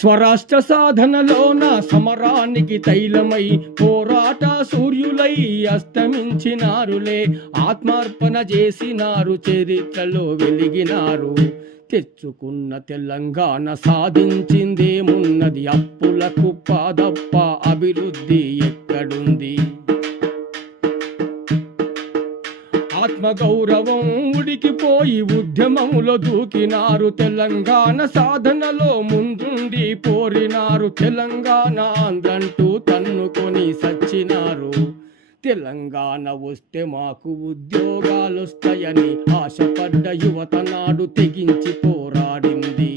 స్వరాష్ట్ర సాధనలోన సమరానికి తైలమై పోరాట సూర్యులై అస్తమించినారులే ఆత్మార్పణ చేసినారు చరిత్రలో వెలిగినారు. తెచ్చుకున్న తెలంగాణ సాధించిందేమున్నది అప్పులకు పాదప్ప అభివృద్ధి ఆత్మగౌరవం ఉడికిపోయి ఉద్యమంలో దూకినారు తెలంగాణ సాధనలో ముందుండి పోరినారు తెలంగాణ ఆంధ్రంటూ తన్నుకొని సచ్చినారు. తెలంగాణ వస్తే మాకు ఉద్యోగాలు వస్తాయని ఆశపడ్డ యువత నాడు తెగించి పోరాడింది.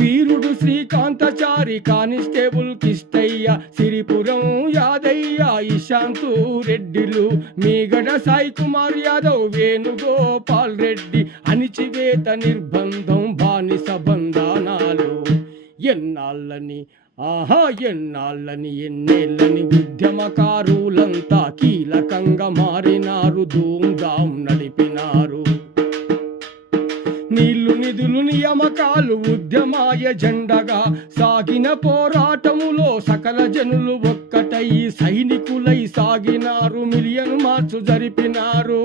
వీరుడు శ్రీకాంతచారి కానిస్టేబుల్ కిష్టయ్య సిరిపురం ఇశాంతు రెడ్డిలు. మీగడ సాయి కుమార్ యాదవ్ వేణుగోపాల్ రెడ్డి. అణిచివేత నిర్బంధం బానిస బంధానాలు. ఎన్నాళ్ళని? ఆహా ఎన్నాళ్ళని? ఎన్నేళ్ళని? ఉద్యమకారులంతా కీలకంగా మారినారు. ధూమ్ధాం నడిపినారు. నీళ్ళు నిధులు నియమకాలు ఉద్యమాయ జెండగా సాగిన పోరాటములో సకల జనులు ఒక్కటై సైనికులై సాగినారు మిలియన్ మార్చు జరిపినారు.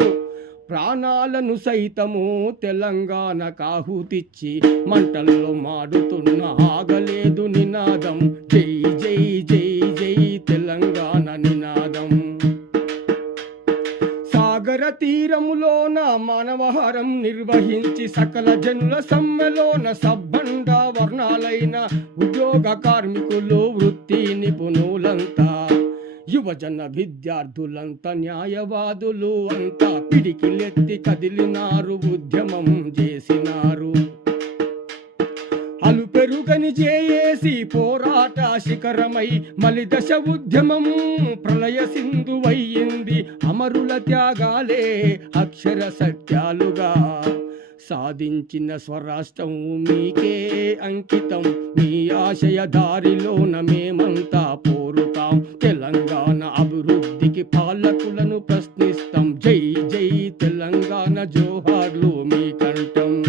ప్రాణాలను సైతము తెలంగాణ కాహుతిచ్చి మంటల్లో మాడుతున్న ఆగలేదు నినాదం. జై జై జై జై తెలంగాణ నినాదం. సాగర తీరములోన మానవహారం నిర్వహించి సకల జనుల సమ్మెలోన సబ్బండ వర్ణాలైన ఉద్యోగ కార్మికులు వృత్తి నిపుణులంతా యువజన విద్యార్థులంతా న్యాయవాదులు అంతా పిడికిలెత్తి కదిలినారు ఉద్యమం చేసినారు. అలు పెరుగని చేసి పోరాట శిఖరమై మలిదశ ఉద్యమం ఉద్యమము ప్రళయ సింధువయ్యింది అమరుల త్యాగాలే అక్షర సత్యాలుగా. సాధించిన స్వరాష్ట్రం మీకే అంకితం. మీ ఆశయ దారిలోన మేమంతా పోరుతాం. తెలంగాణ అభివృద్ధికి పాలకులను ప్రశ్నిస్తాం. జై జై తెలంగాణ జోహార్లు మీ కంఠం.